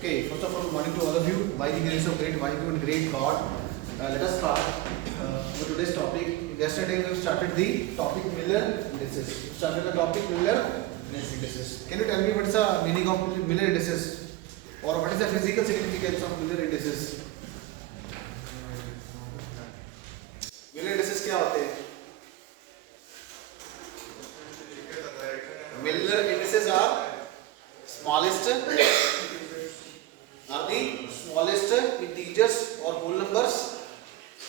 Okay, first of all, good morning to all of you. By the grace of great, mighty and great God, let us start for today's topic. Yesterday we started the topic Miller indices. Can you tell me what is the meaning of Miller indices, or what is the physical significance of Miller indices? Miller indices क्या होते हैं? Miller indices are the smallest integers or whole numbers,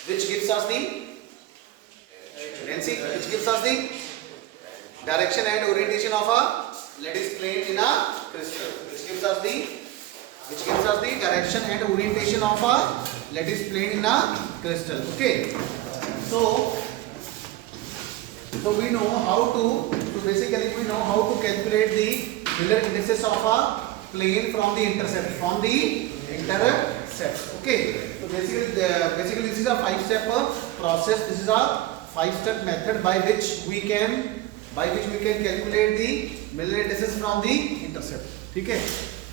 which gives us the direction and orientation of a lattice plane in a crystal. Which gives us the direction and orientation of a lattice plane in a crystal. Okay. So we know how to. So basically we know how to calculate the Miller indices of a plane from the intercept. Okay. So basically this is a 5-step process. This is a 5-step method by which we can calculate the Miller indices from the intercept. ठीक है.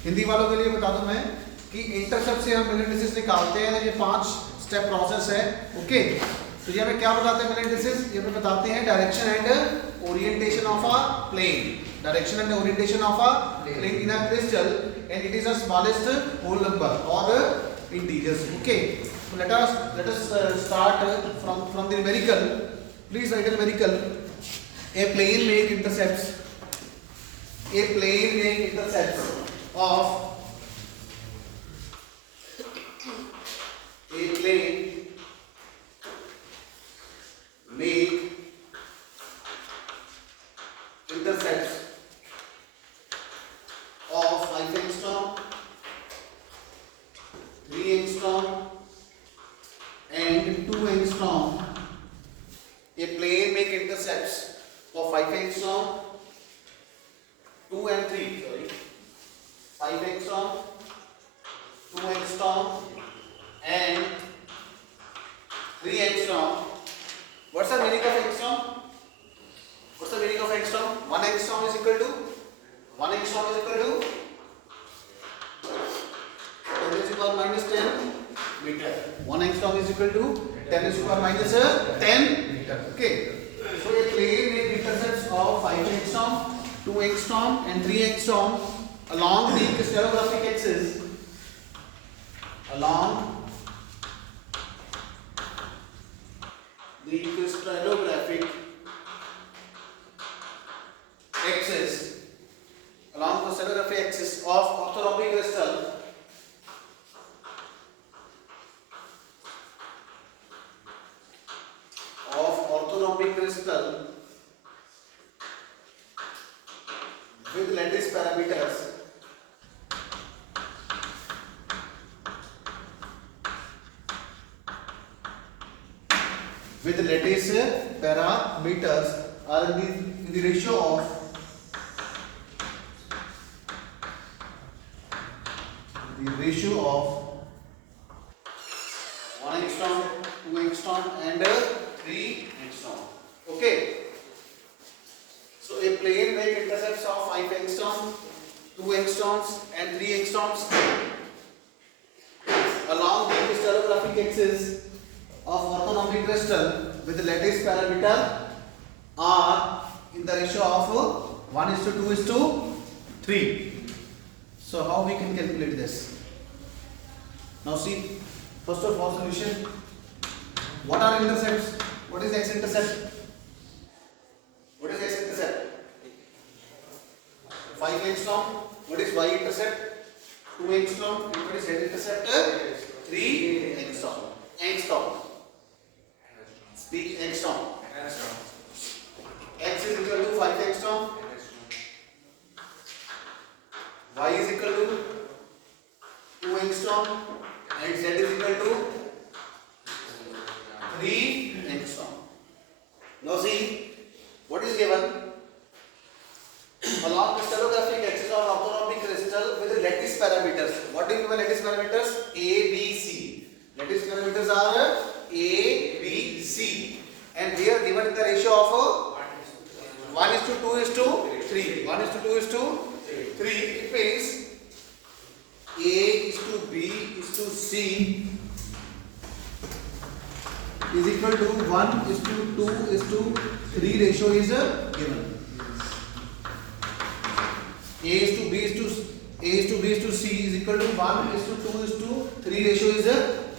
हिंदी वालों के लिए बता दूं मैं कि intercept से हम Miller indices निकालते हैं. ये 5-step प्रोसेस है. ओके. तो ये हमें क्या बताते हैं Miller indices? ये हमें बताते हैं direction and orientation of a plane. Direction and orientation of a plane in a crystal, and it is the smallest whole number or integers. Okay. So let us start from the numerical. Please write a numerical. A plane make intercepts of of 5 angstrom, 3 angstrom and 2 angstrom. A plane make intercepts of 5 angstrom, 2 and 3. 5 angstrom, 2 angstrom and 3 angstrom. What's the meaning of angstrom? 1 angstrom is equal to 10 to the power minus 10 meter. 1 angstrom is equal to 10 to the power minus 10 meter. Okay. So a plane make intercepts of 5 angstrom, 2 angstrom and 3 angstrom along the crystallographic axis. Along the crystallographic axis of orthorhombic crystal with lattice parameters are in the ratio of 1 angstrom, 2 angstrom and 3 angstrom. Okay. So a plane make intercepts of 5 angstrom, 2 angstroms and 3 angstroms along the crystallographic axis of orthorhombic crystal with lattice parameter are in the ratio of 1:2:3. So how we can calculate this? Now see, first of all solution. What are intercepts? What is x-intercept? 5 angstrom. What is y-intercept? 2 angstrom. What is z-intercept? 3 angstrom. Speak angstrom. X is equal to 5 angstrom. Y is equal to 2 angstrom and Z is equal to 3 angstrom. Now see what is given along the crystallographic axis of orthorhombic crystal with the lattice parameters. What do you mean by lattice parameters? A, B, C. Lattice parameters are A, B, C, and we are given in the ratio of 1:2:3. 1:2:3. It means A equal to 1:2:3 ratio is given. A is to B is to C is equal to 1:2:3 ratio is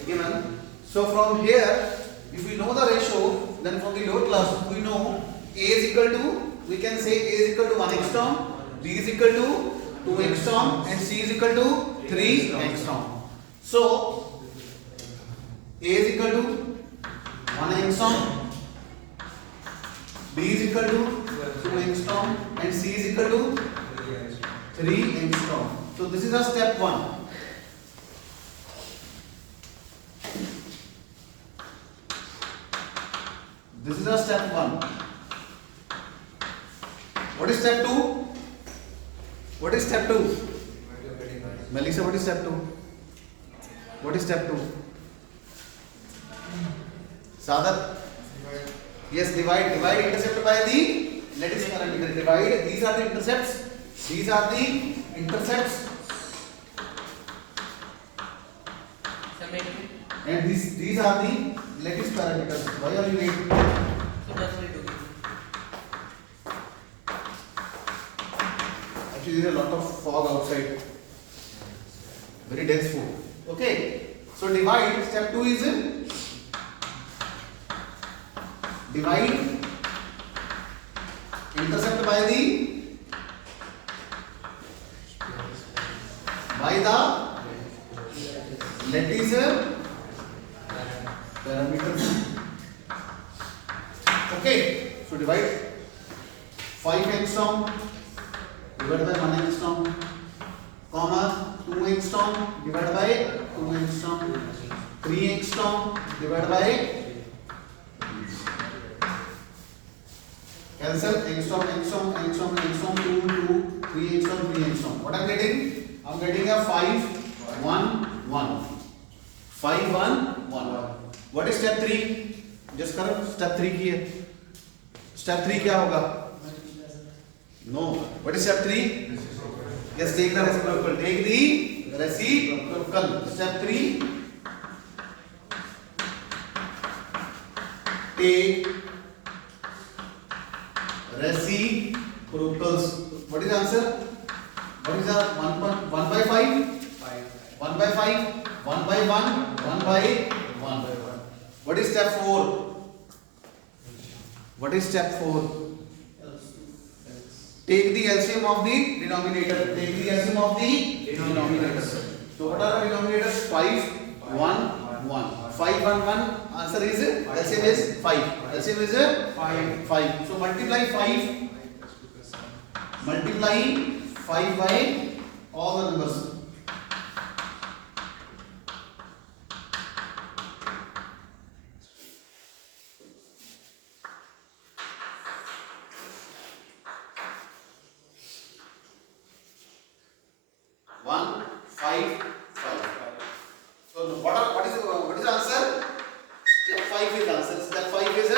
given. So from here, if we know the ratio, then from the lower class we know A is equal to, we can say A is equal to 1 angstrom, B is equal to 2 angstrom, and C is equal to 3 angstrom. So A is equal to 1 angstrom, B is equal to 2 angstrom, and C is equal to 3 angstrom. So this is a step 1. This is a step 1. What is step 2? What is step 2? Melissa, what is step 2? What is step 2? Sadar? Yes, divide intercept by the lattice parameter. Divide, these are the intercepts. These are the intercepts. And these are the lattice parameters. Why are you late? Actually, there is a lot of fog outside. Very dense fog. Okay. So divide. Step 2 is divide intercept by the lattice parameters. Okay, so divide 5 angstrom divided by 1 angstrom, comma 2 angstrom divided by 2 angstrom, 3 angstrom divided by cancel angstrom, 2, 3 angstrom. What I'm getting? I'm getting a 5, 1, 1. 5, 1, 1. What is step 3? Just करो step 3 की है. Step 3 क्या होगा? No. What is step 3? Yes, take the reciprocal. Take the reciprocal. Step 3. Take reciprocals. What is the answer? What is the 1 by 5? 1 by 5, 1 by 1, 1 by 1. What is step 4? What is step 4? Take the LCM of the denominator. Take the LCM of the denominator. So what are the denominators? 5, 1, 1. 5, 1, 1. Answer is LCM is 5. LCM is 5. So multiply 5. Multiply 5 by all the numbers. What is the answer? Step 5 is answer. Step 5 is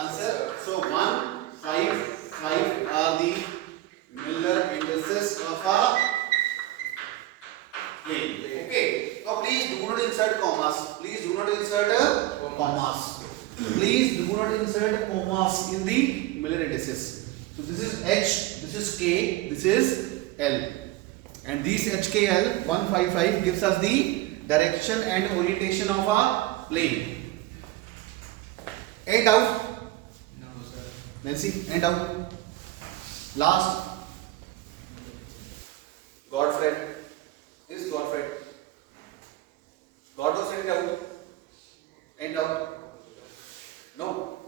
answer. So 1, 5 are the Miller indices of a plane. Okay. Now please do not insert commas. Please do not insert commas. Please do not insert commas in the Miller indices. So this is H, this is K, this is L. And these HKL 155 gives us the direction and orientation of a plane. Any doubt? No, sir. Nancy, any doubt? Last. Godfred. Is Godfred? God was any doubt? Any doubt? No?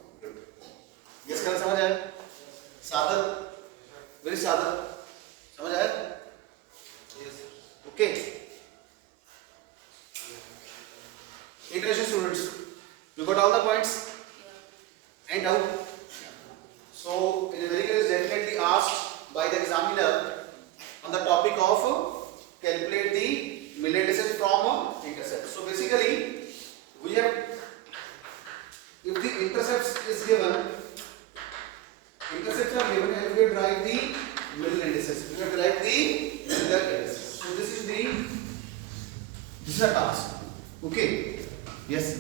Yes, कल समझ आया? सादर? Very सादर? समझ आया? Yes. Okay. Interested students, you got all the points? And out. So, in a very case definitely asked by the examiner on the topic of calculate the Miller indices from intercept. So basically, we have, if the intercepts is given, intercepts are given, and we derive the Miller indices. We have derived the Miller indices. So this is a task. Okay. Yes.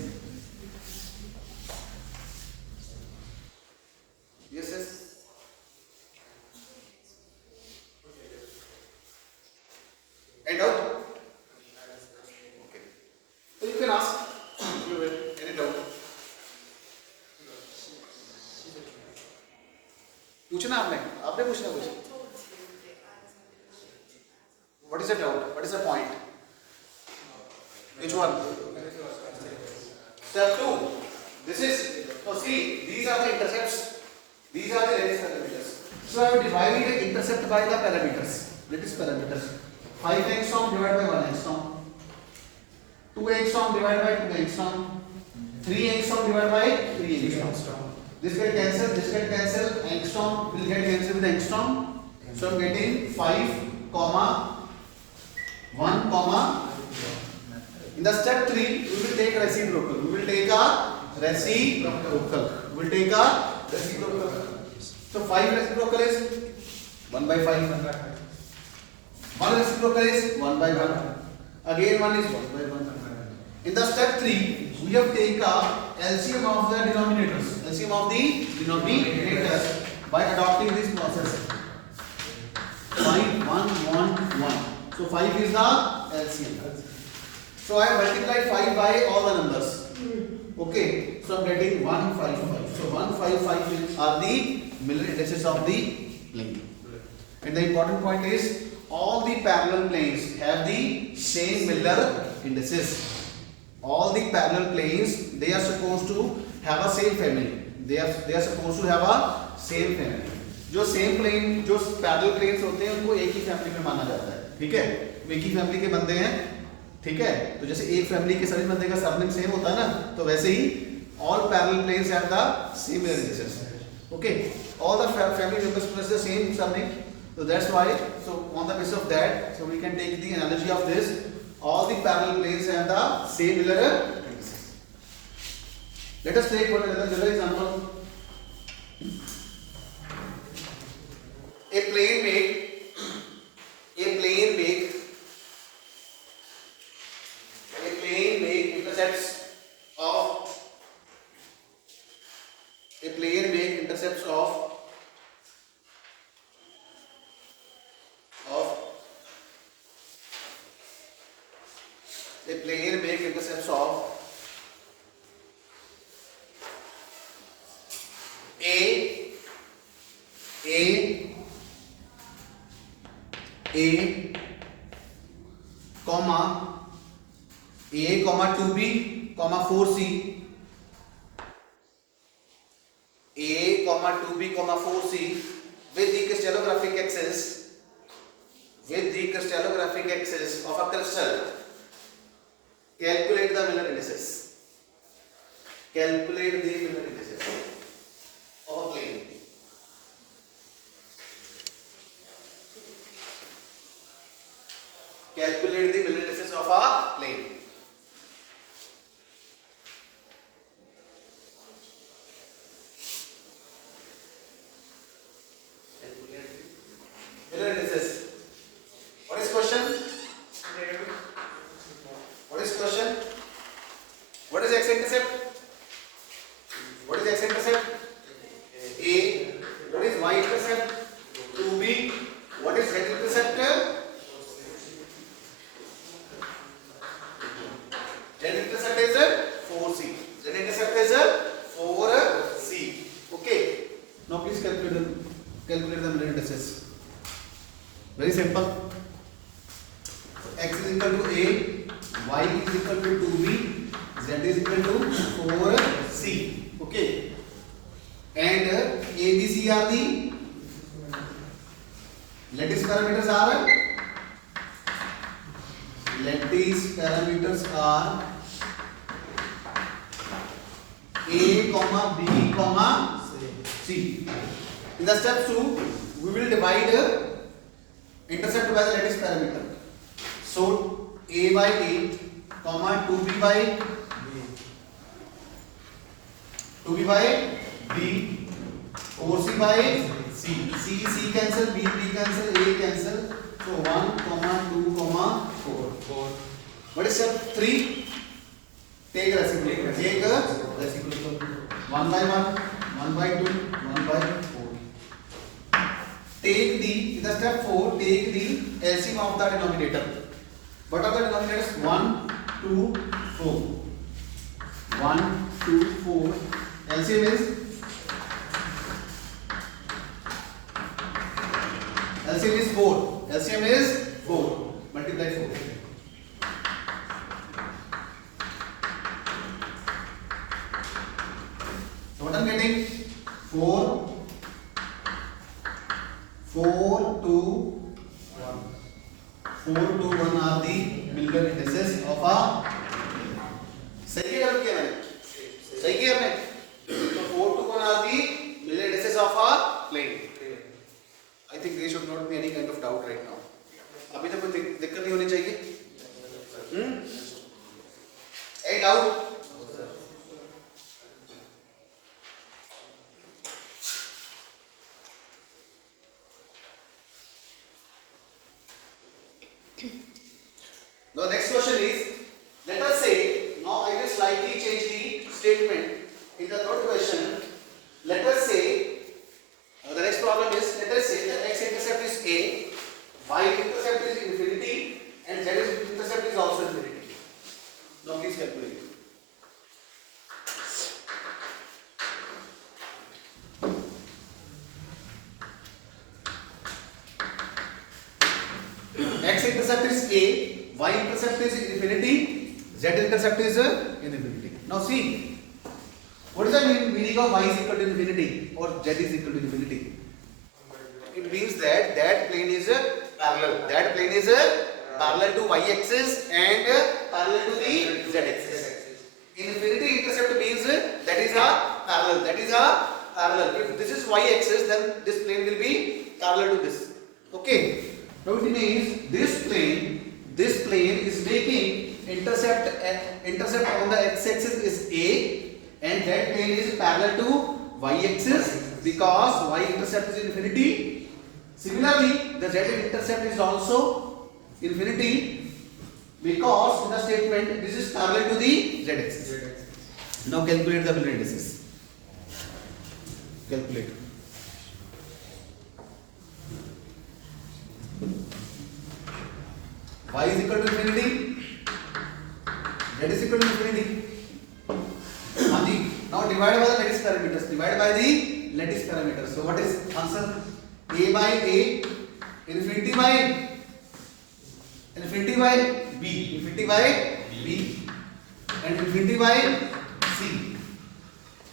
आपने पूछना कुछ? What is the doubt? What is the point? Which one? Step 2. This is, so see, these are the intercepts. These are the lattice parameters. So I have divided the intercept by the parameters. Lattice parameters. 5 angstrom divided by 1 angstrom. 2 angstrom divided by 2 angstrom. 3 angstrom divided by 3 angstrom. This get cancelled, this get cancelled. Angstrom will get cancelled with angstrom. So I am getting 5, comma 1, comma. In the step 3, we will take reciprocal. We will take a reciprocal. We will take a reciprocal. So 5 reciprocal is 1 by 5. 1 reciprocal is 1 by 1. Again 1 is 1 by 1. In the step 3, we have taken LCM of the denominators. LCM of the denominators by adopting this process. 5, 1, 1, 1. So 5 is the LCM. So I have multiplied 5 by all the numbers. Okay. So I am getting 155. So 155 are the Miller indices of the plane. And the important point is all the parallel planes have the same Miller indices. All the parallel planes, they are supposed to have a same family. They are supposed to have a same family. जो same plane, जो parallel planes होते हैं उनको एक ही family में माना जाता है. ठीक है, एक ही फैमिली के बंदे हैं. ठीक है, तो जैसे एक फैमिली के सभी बंदे का सरनेम सेम होता है ना, तो वैसे ही all parallel planes have the same indices. Okay, all the family members possess the same surname. So that's why, so on the basis of that, so we can take the analogy of this. All the parallel planes have the same Miller indices. Let us take one another example. A plane make intercepts of A, comma 2B, comma 4C, A, comma 2B, comma 4C with the crystallographic axis of a crystal. Calculate the Miller indices. Calculate the Miller indices of a plane. Calculate the Miller indices of a plane. Miller indices. What is question? What is question? What is x-intercept? What is x-intercept? A. What is y-intercept? 2B. What is z-intercept? Z-intercept is 4C. Z-intercept is 4C. Okay. Now please calculate the Miller indices. Very simple. X is equal to A, Y is equal to 2B, Z is equal to 4C. Okay. And A, B, C are the lattice parameters are A, comma B, comma C. In the step 2, we will divide intercept by the lattice parameter. So A by A, comma 2B by B, 4C by C. C cancel, B cancel, A cancel. So 1, 2, 4. What is step 3? Take reciprocal. Take a reciprocal. 1 by 1, 1 by 2, 1 by 4. Take the, in the step 4, take the LCM of the denominator. What are the denominators? 1, 2, 4. 1, 2, 4. LCM is LCM is 4. LCM is 4. Multiply 4. So what I'm getting? 4, 4, 2, 1. 4, 2, 1 are the Miller indices of a. सही क्या किया मैंने? सही किया मैंने? तो 4 to 1 are the Miller indices of a plane. I think there should not be any kind of doubt right now. अभी तक कोई दिक्कत नहीं होनी चाहिए. Any doubt? Now next question is, let us say, now I will slightly change the statement in the third question. Let us say, the next problem is, let us say that x intercept is a, y intercept is infinity, and z intercept is also infinity. Now please calculate. X intercept is a, y intercept is infinity, z intercept is infinity. Now see, what is the meaning of y is equal to infinity or z is equal to infinity? It means that that plane is parallel. That plane is parallel to y axis and parallel to the z axis. Infinity intercept means that is a parallel. That is a parallel. If this is y axis, then this plane will be parallel to this. Okay. Now it means this plane is making intercept on the x-axis is a, and that plane is parallel to y-axis because y-intercept is infinity. Similarly, the z-intercept is also infinity because in the statement this is parallel to the z-axis. Now calculate the Miller indices. Calculate. Y is equal to infinity, z is equal to infinity. Now divide by the lattice parameters. Divide by the lattice parameters. So what is answer? A by A, infinity by B, infinity by B, and infinity by C.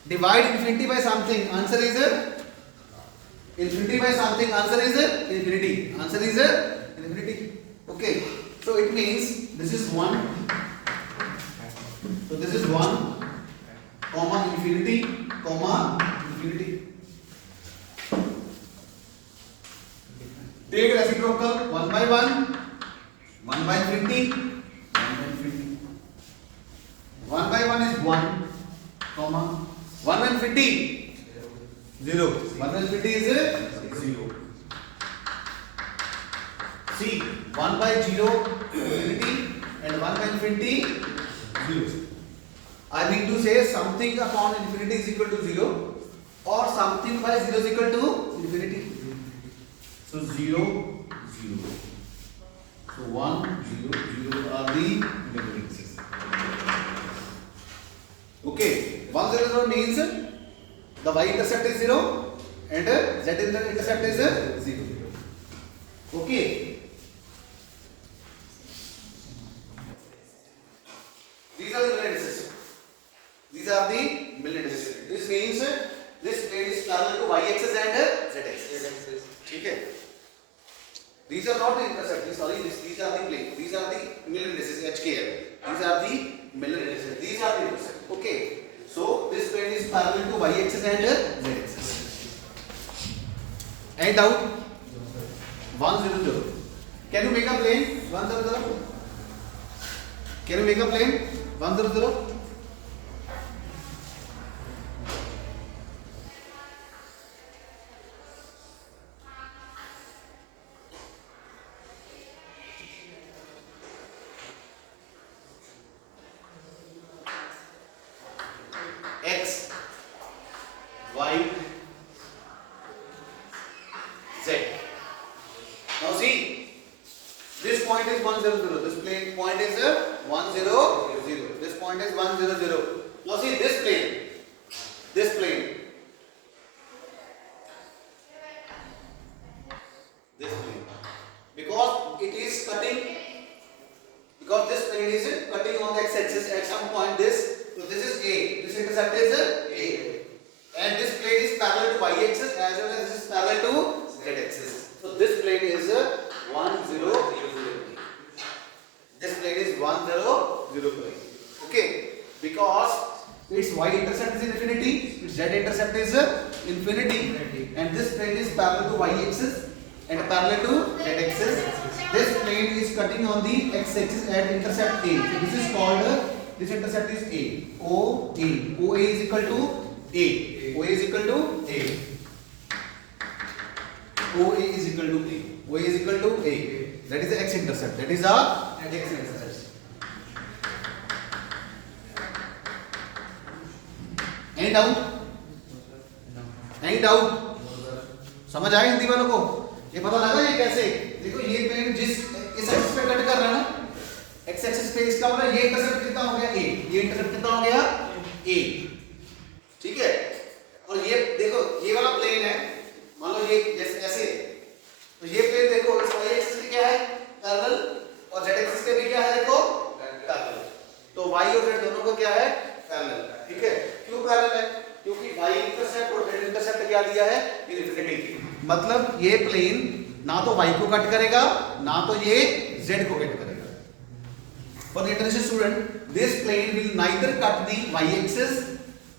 Divide infinity by something. Answer is infinity by something. Answer is infinity. Answer is infinity. Okay. So it means this is 1. So this is 1, comma infinity, comma infinity. Take reciprocal 1 by 1, 1 by infinity, 1 by infinity. 1 by 1 is 1, comma 1 by infinity 0. 1 by infinity is 0. See, 1 by 0 infinity and 1 by infinity 0. I mean to say something upon infinity is equal to 0 or something by 0 is equal to infinity. So 0, 0. So 1, 0, 0 are the Miller indices. Okay, 1, 0, 0 means the y-intercept is 0 and z-intercept is 0. Okay. These are the Miller indices. These are the Miller indices. This means this plane is parallel to y-axis and z-axis. Okay. These are not the intercept. Sorry, these are the plane. These are the Miller indices. HKL. These are the Miller indices. These are the intercept. Okay. So this plane is parallel to y-axis and z-axis. Any doubt? 1, 0, 0. Can you make a plane? 1, 0, 0. Can you make a plane? 1, 0, 0. X, Y, Z. Now see, this point is 1, 0, 0. This plane point is 1, 0, 0. This point is 1, 0, 0. Now see this plane. This plane. This plane. because this plane is cutting on the x-axis at some point. So this is A. This intercept is A, and this plane is parallel to y-axis as well as this is parallel to z-axis. So this plane is 1 0 0. This plane is 1 0 0 plane. Okay, because its y-intercept is infinity, its z-intercept is infinity, and this plane is parallel to y-axis and parallel to z-axis. This plane is cutting on the x-axis at intercept A. So this is called, this intercept is A. OA. OA is equal to A. OA is equal to A. OA is equal to A. OA is equal to A. That is the x-intercept. That is our x-intercept. Any doubt? Any doubt? समझ आया हिंदी वालों को? ये पता लगा ये कैसे? देखो ये प्लेन जिस इस एक्सिस पे कट कर रहा है ना, एक्स एक्सिस पे, इसका मतलब ये इंटरसेप्ट कितना हो गया A, ये इंटरसेप्ट कितना हो गया A, ठीक है? और ये देखो ये वाला प्लेन है, मान लो ये जैसे ऐसे, तो ये प्लेन देखो इस y एक्सिस पे क्या है पैरेलल, और z एक्सिस पे भी क्या है देखो पैरेलल, तो y और z दोनों को क्या है पैरेलल, ठीक है? क्यों पैरेलल है? क्योंकि y इंटरसेप्ट और z इंटरसेप्ट क्या दिया है इनफिनिटी, मतलब ये प्लेन ना तो y को कट करेगा ना तो ये z को कट करेगा. For the interested student, this plane will neither cut the y axis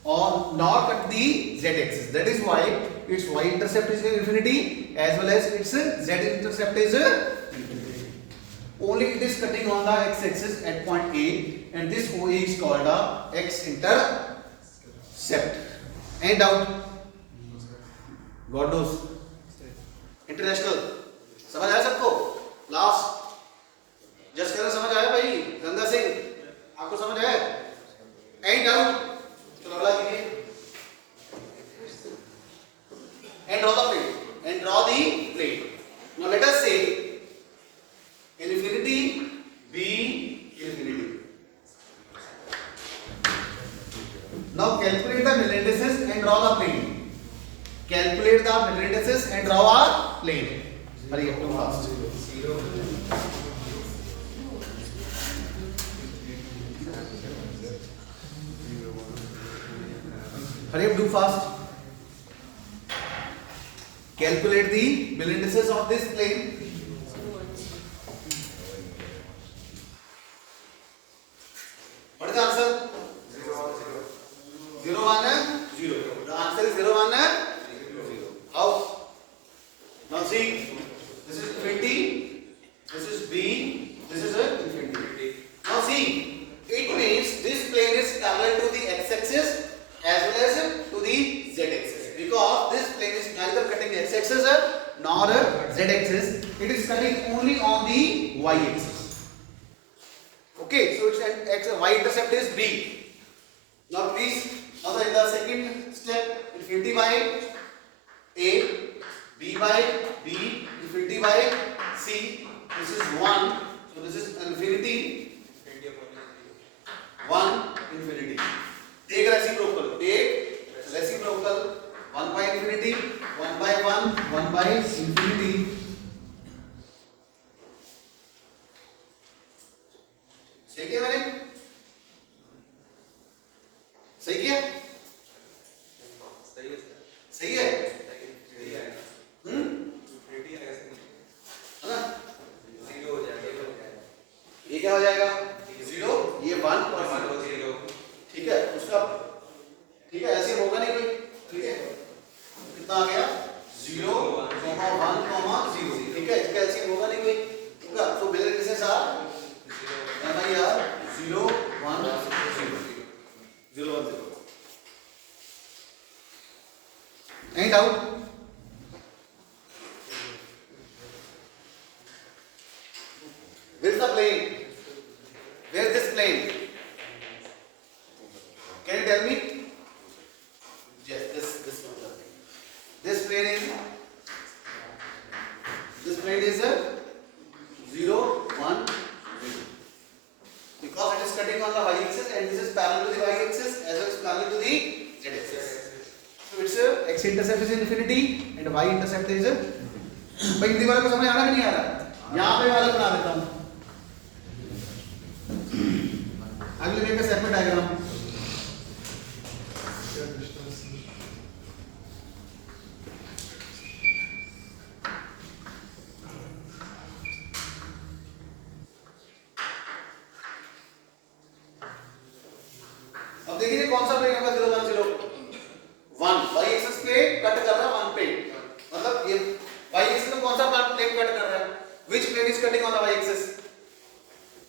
or nor cut the z axis. That is why its y intercept is infinity as well as its z intercept is infinity. Only it is cutting on the x axis at point A, and this OA is called a x intercept. Any doubt? God knows. International समझ आया सबको? Last just कहना समझ आया भाई? गंगा सिंह आपको समझ आया? Any doubt? चलो अगला कीजिए. And draw the plane. And draw the plane. Now let us say infinity b infinity. Now calculate the Miller indices and draw the plane. Calculate the Miller indices and draw a plane. Hurry up, too fast. Hurry up, do fast. Calculate the Miller indices of this plane. What is the answer? 0 1 0. The answer is 0 1 0. How? Now see, this is infinity, this is B, this is infinity. Now see, it means this plane is parallel to the x-axis as well as to the z-axis, because this plane is neither cutting x-axis nor z-axis. It is cutting only on the y-axis. Okay, so its y-intercept is B. Now please, now in the second step, infinity by A, B by B, infinity by C. This is 1. So this is infinity. 1 infinity. Take reciprocal. Take reciprocal. 1 by infinity, 1 by 1, 1 by infinity. सही किया मैंने? सही किया? सही है? ये क्या हो जाएगा? 0, ये 1 और 0. ठीक है, उसका ठीक है, ऐसे होगा नहीं कोई. ठीक है, कितना आ गया? 0, 1, 0. ठीक है, इसका ऐसे होगा नहीं कोई. होगा तो बिल्कुल कैसे साथ यार 0 1 0 0 1 0. Any doubt? Where is the plane? Where is this plane? Can you tell me? Yes, this one. This plane is 0 1 0. Because it is cutting on the y-axis and this is parallel to the y-axis as well as parallel to the z-axis. So its x-intercept is infinity and y-intercept is. भाई हिंदी वाले को समझ आ रहा है कि नहीं आ रहा? यहाँ पे वाला बना देता हूँ.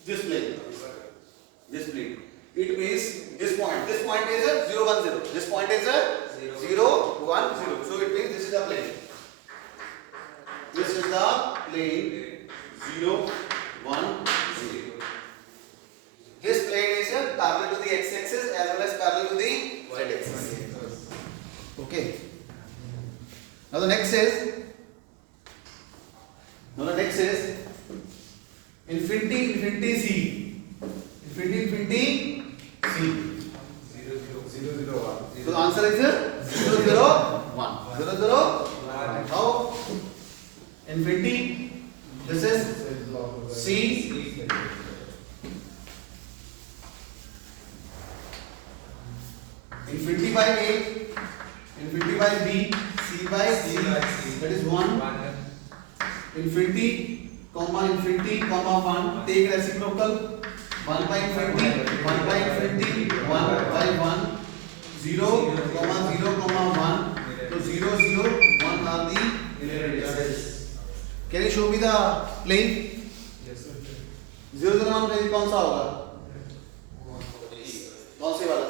this plane. This plane. It means this point. This point is a 0, 1, 0. This point is a 0, 1, 0. So it means this is the plane. This is the plane 0, 1, 0. This plane is parallel to the x-axis as well as parallel to the z-axis. Okay. Now the next is infinity C. Infinity C. 0, 0, 1. So the answer is 0, 0, 1. 0, 0, 1. How? Infinity. This is C. Infinity by A. Infinity by B. C by C. That is 1. Infinity, comma 1. Take reciprocal. 1 by infinity, 1 by infinity, 1 by 1. 0, 0, 1. So 0, 0, 1 are the indices. Can you show me the plane? Yes, sir. 0, 0, 1 plane कौन सा होगा? कौन से वाला?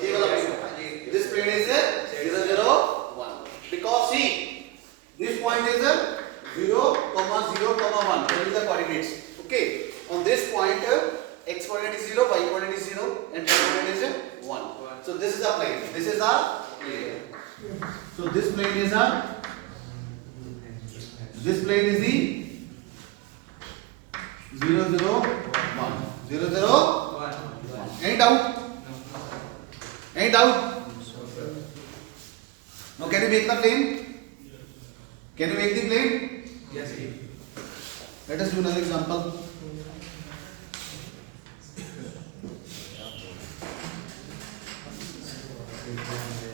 ये वाला plane. This plane is 0, 0, 1. Because see, this point is 0, 0, 1. That is the coordinates. Okay. On this point, x coordinate is 0, y coordinate is 0, and z coordinate is 1. So this is the plane. This is the plane. So this plane is the 0, 0, 1. 0, 0, 1. Any doubt? Any doubt? Now can you make the plane? Can you make the plane? Yes, sir. Let us do another example.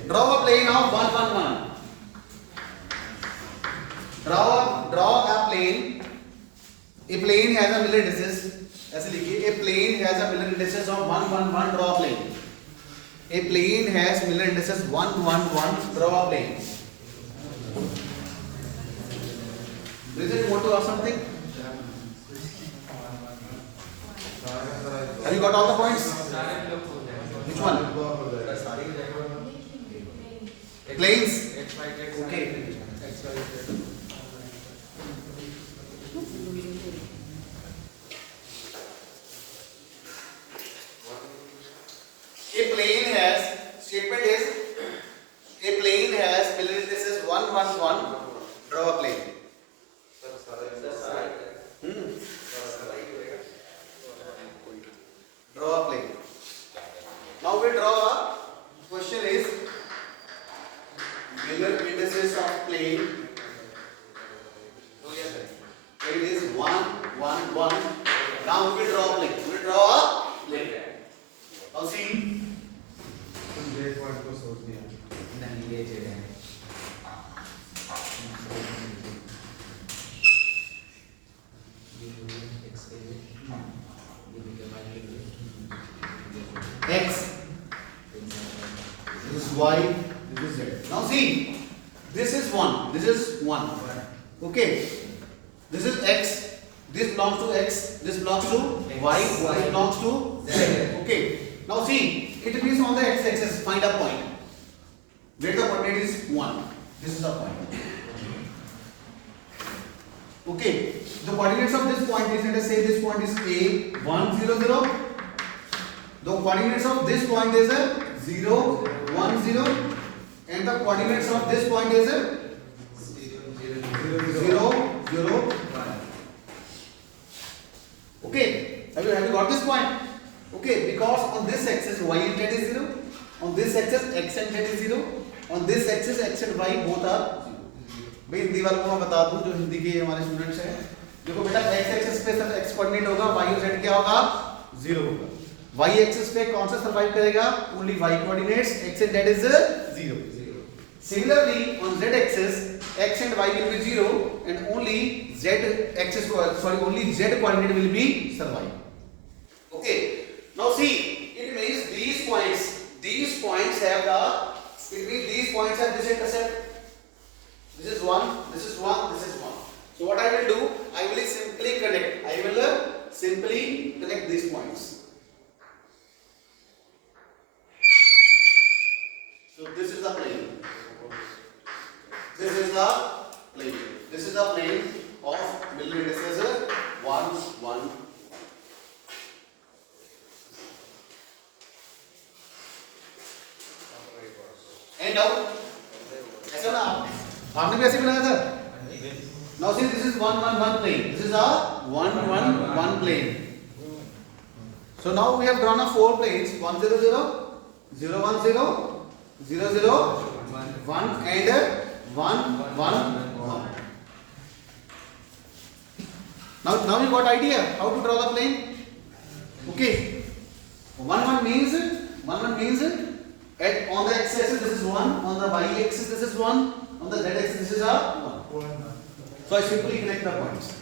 Draw a plane of 1, 1, 1. Draw a plane. A plane has a Miller indices. ऐसे लिखिए. A plane has a Miller indices of 1, 1, 1. Draw a plane. A plane has Miller indices 1, 1, 1. Draw a plane. Bridget, want to ask something? Have you got all the points? Which one? Planes? Okay. A plane has, statement is, a plane has Miller indices 1, 1, 1. Draw a plane. Draw a plane. Now we draw a question is Miller indices of plane. It is 1, 1, 1. Now we draw a plane. We draw a plane. Now see. X, this is Y, this is Z. Now see, this is 1, this is 1. Okay, this is X, this belongs to X, this belongs to Y, this belongs to Z. Okay, now see, it means on the X axis, find a point where the coordinate is 1. This is the point. Okay, the coordinates of this point is, let us say this point is A, 1, 0, 0. The coordinates of this point is 0, 1, 0, and the coordinates of this point is 0, 0, 1. Okay, have you got this point? Okay, because on this axis y and z is 0, on this axis x and z is 0, on this axis x and y both are 0. भाई हिंदी वालों को मैं बता दूं जो हिंदी के हमारे students हैं, देखो बेटा x एक्सिस पे सिर्फ x कोऑर्डिनेट होगा, y और z क्या होगा? 0 होगा. Y एक्सिस पे कौन सा सर्वाइव करेगा? Only y coordinates, x and z is 0. Similarly on z axis x and y will be 0 and only z axis only z coordinate will be survive. Okay, now see, it means these points have the, it means these points have this intercept. This is 1, this is 1, this is 1. So what I will do, I will simply connect. I will simply connect these points. So this is the plane. This is the plane. This is the plane of military indices 1, 1. And down. ऐसा ना आपने भी ऐसे बनाया था. Now see, this is 1, 1, 1 plane. This is a 1, 1, 1 plane. So now we have drawn a 4 planes: 1, 0, 0, 0, 1, 0, 0, 0, 1, and 1, 1, 1. Now you got idea how to draw the plane. Okay. 1, 1 means on the x-axis this is 1, on the y-axis this is 1, on the z-axis this is a 1. So I simply connect the points.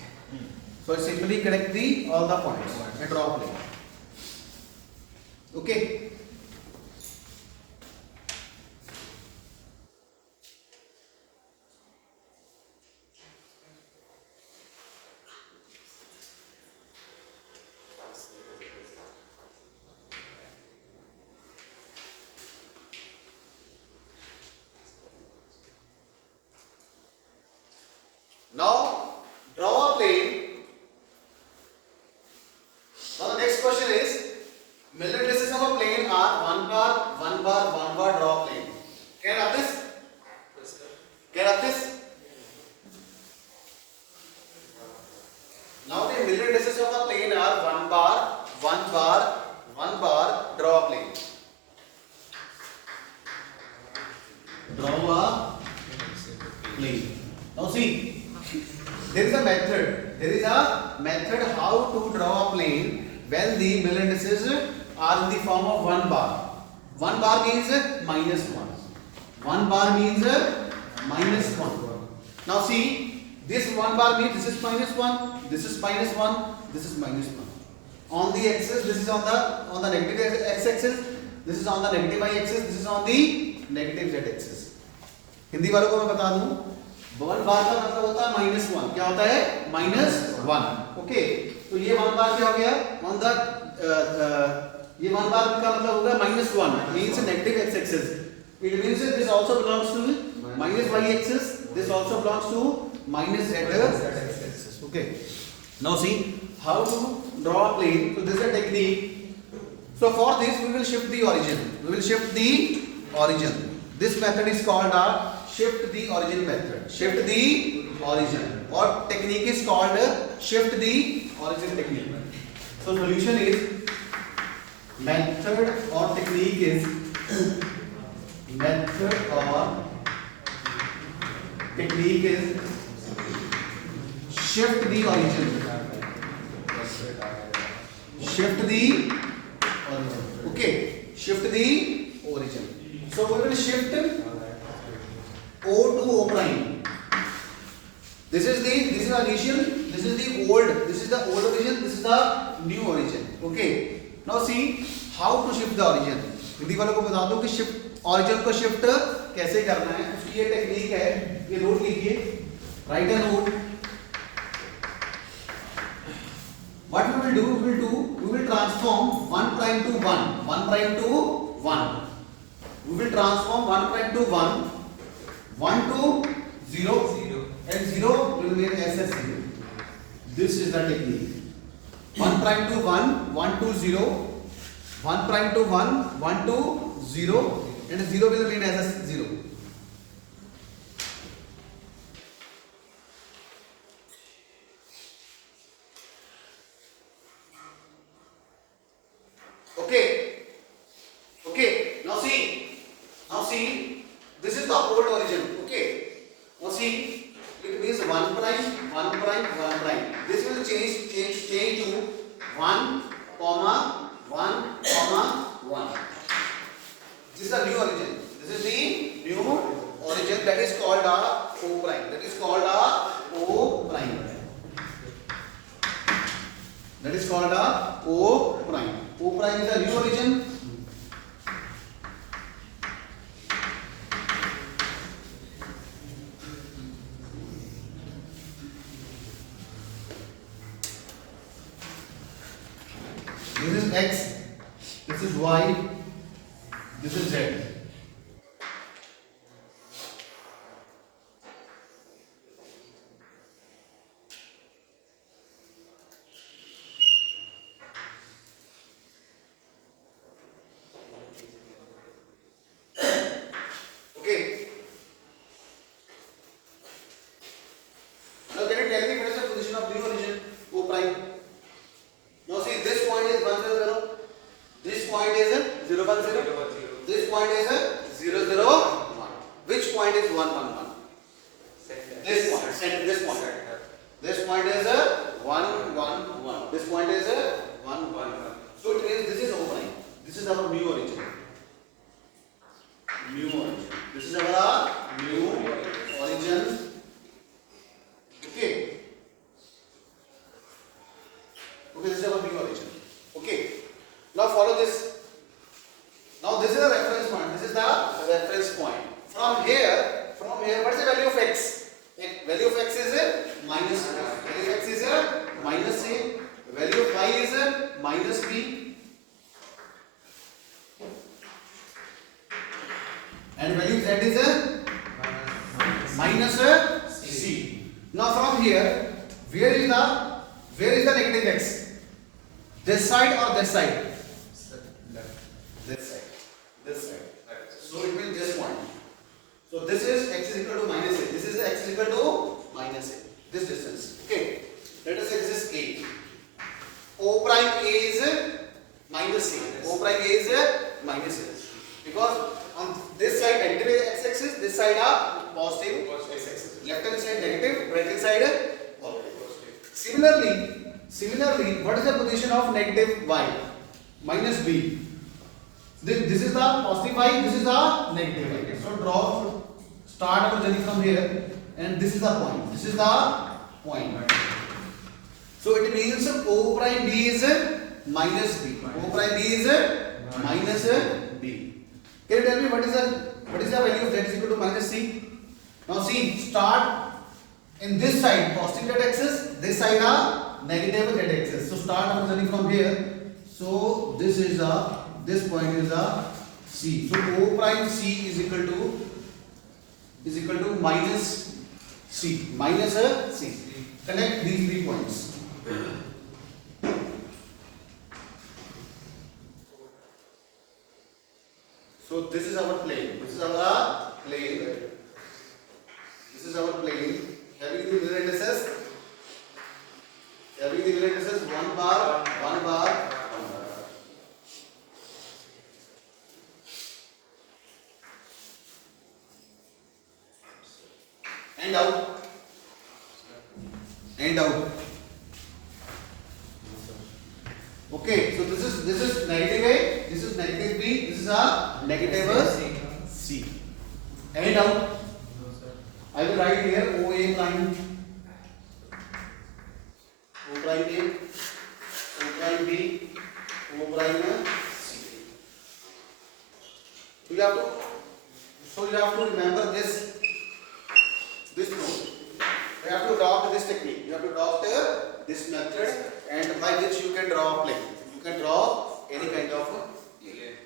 So I simply connect all the points and draw a plane. Okay. Now draw a plane. Now the next question is, military indices of a plane are 1 bar, 1 bar, 1 bar. Draw a plane. Can I have this? Can I have this? Now the military indices of the plane are 1 bar, 1 bar, 1 bar. Draw a plane. Draw a plane. Now see. There is a method how to draw a plane when the military indices are in the form of 1 bar. 1 bar means minus 1. 1 bar means minus 1. Now see, this 1 bar means this is minus 1, this is minus 1, this is minus 1. On the axis, this is on the negative x-axis, this is on the negative y-axis, this is on the negative z-axis. Hindi वालों को मैं बता दूं, 1 बार का मतलब होता है -1. क्या होता है? -1. ओके, तो ये 1 बार क्या हो गया? ये 1 बार का मतलब होगा -1 means negative x axis. It means this also belongs to minus y axis. This also belongs to minus z axis. Okay. Now see how to draw a plane. So this is a technique. So for this we will shift the origin. This method is called a shift the origin method. Shift the origin, or technique is called shift the origin technique. So solution is, method or technique is shift the origin. Shift the origin. Okay, shift the origin. So we will shift O to O prime. This is the initial, this is the old origin, this is the new origin. Okay. Now see how to shift the origin. Hindi वालों को बता दो कि shift origin को shift कैसे करना है. उसकी ये टेक्निक है, ये नोट कीजिए. Write a note. What we will do, we will transform 1 prime to 1. We will transform 1 prime to 1. 1 to 0, and 0 will remain as 0. This is the technique. 1 prime to 1, 1 to 0, 1 prime to 1, 1 to 0, and 0 will remain as 0. Okay. Now see. This is the old origin. Okay. Now see, it means 1 prime. This will change to 1, 1. This is the new origin. That is called O prime. That is called O prime. O prime is the new origin. x, this is y, this is z. Okay. Now can you tell me what is the position of new origin O prime? Now see, this point is 1 0 0. This point is 0 1 0. This point is 0 0 1. Which point is 1 1 1? This point. Center. This point. This point is 1 1 1. This point is 1 1 1. So it means this is O prime. This is our new origin. New origin. This is our new origin. Okay. Okay, this is our new origin. Okay. Now follow this. Now this is the reference point. This is the reference point. From here, what is the value of x? Value of x is minus a. Value of x is minus a. Value of y is minus b. And value of z is minus c. Now from here, where is the negative x? This side or this side? This side. This side. So it means this point. So this is x is equal to minus a. This is x is equal to minus a. This distance. Okay. Let us say this is a. O prime a is minus a. O prime a is minus a. Because on this side negative x-axis, this side are positive x-axis. Left hand side negative, right hand side positive. Similarly, what is the position of negative y? Minus b. This is the positive y, this is the negative y. So start our journey from here, and this is the point. This is the point. So it means O prime b is minus b. O prime b is minus b. Can you tell me what is the value of z is equal to minus c? Now see, start in this side positive z axis, this side are negative z axis. So start our journey from here. So this point is the c. So O prime c is equal to minus c. Minus c. Connect these 3 points. So this is our plane. This is our plane. This is our plane. Having the mirror indices. Having the mirror indices 1 bar, 1 bar, 1 bar. And out. And out. Okay, so this is negative A, this is negative B, this is a negative C. And out. I will write here OA prime, O prime A, O prime B, O prime C. So you have to remember this note. You have to adopt this technique. You have to adopt this method, and by which you can draw a plane. You can draw any kind of plane.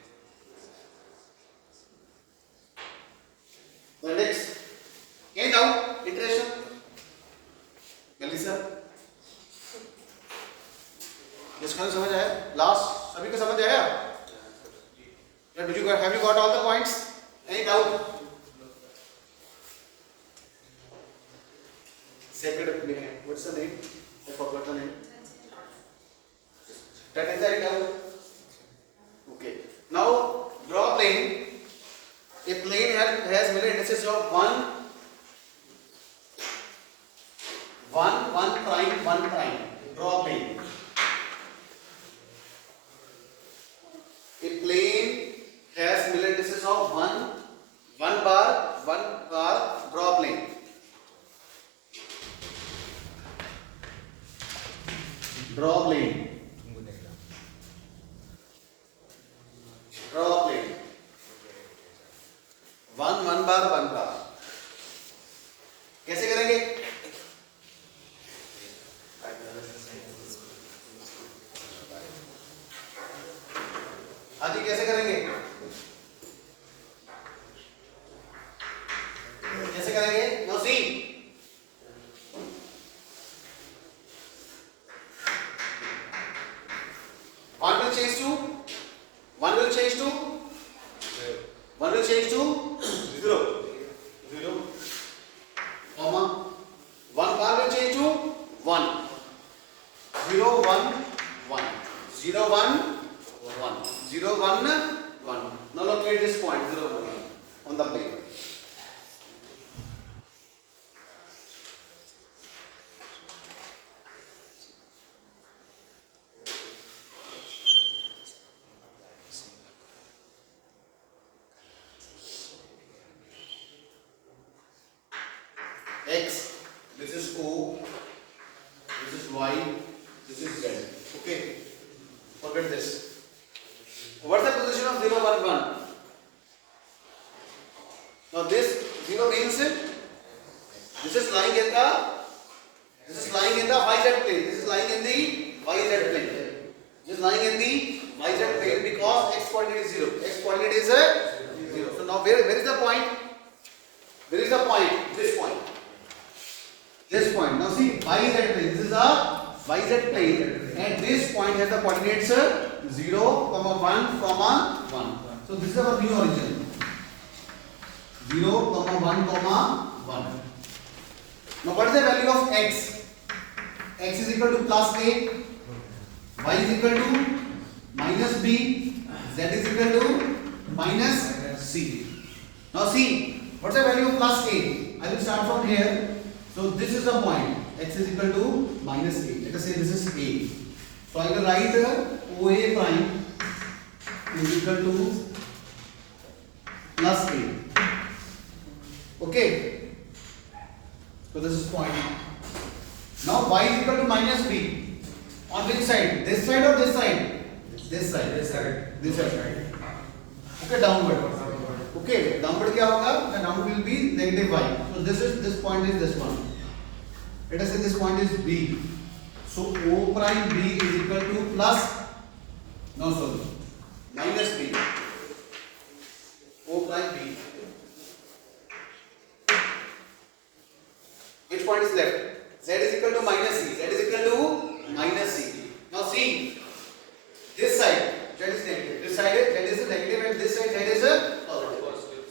The next, and out iteration. Melissa, इसका समझ आया? Last सभी को समझ आया? Have you got all the points? Any doubt? Sacred, what's the name? I forgot the name. Tangent down. Okay. Now draw a plane. A plane has mirror indices of 1, 1 prime, 1 prime. Draw a plane. A plane has mirror indices of 1, 1 bar, 1 bar. Draw a plane. Draw a plane. Draw a plane. 1 bar, 1 bar. कैसे करेंगे? will change to 1 will change to 1 will change to 0 0 comma 1 bar will change to 1 0 1 1 0 1 1 0 1 1. Now locate this point 0 1 1 on the plane. X, this is O, this is Y, this is Z. Okay, forget this. What's the position of 0 1 1? Now this 0 means this is lying in the YZ plane. This is lying in the YZ plane. This is lying in the YZ plane because x coordinate is 0. X coordinate is 0. So now where is the point? Where is the point? This point. This point. Now see YZ plane. This is a YZ plane, and this point has the coordinates 0, 1, 1. So this is our new origin. 0, 1, 1. Now what is the value of x? X is equal to plus a, y is equal to minus b, z is equal to minus c. Now see, what's the value of plus a? I will start from here. So this is the point. X is equal to minus a. Let us say this is a. So I will write OA prime is equal to plus a. Okay. So this is point. Now y is equal to minus b. On which side? This side or this side? This side. This side. This side. Okay, downward. Okay, downward क्या होगा? The downward will be negative y. So this point is this one. Let us say this point is b. So O prime b is equal to minus b. O prime b. Which point is left? Z is equal to minus c. Z is equal to minus c. Now see, this side Z is negative. This side Z is negative, and this side Z is positive.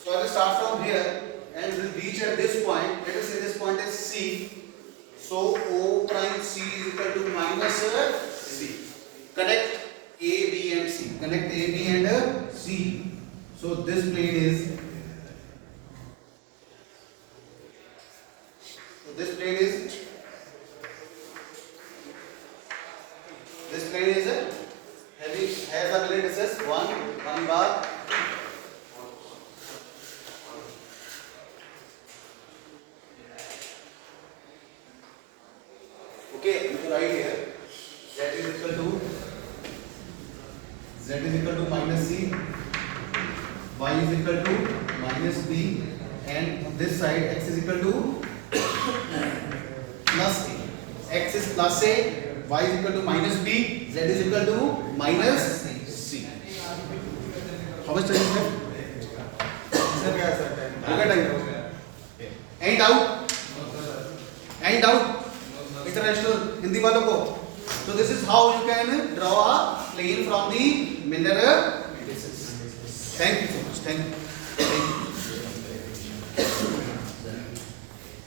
So I will start from here and will reach at this point. Let us say this point is C. So O prime C is equal to minus C. Connect A, B and C. Connect A, B and C. So this plane is has a milli distance 1 bar. Okay, you can write here z is equal to minus c, y is equal to minus b, and on this side x is equal to plus a. X is plus a, y is equal to minus b, z is equal to minus c. How much time is left? Okay, time. Any doubt? Any doubt? International Hindi वालों को. So this is how you can draw a plane from the Miller indices. Thank you so much. Thank you.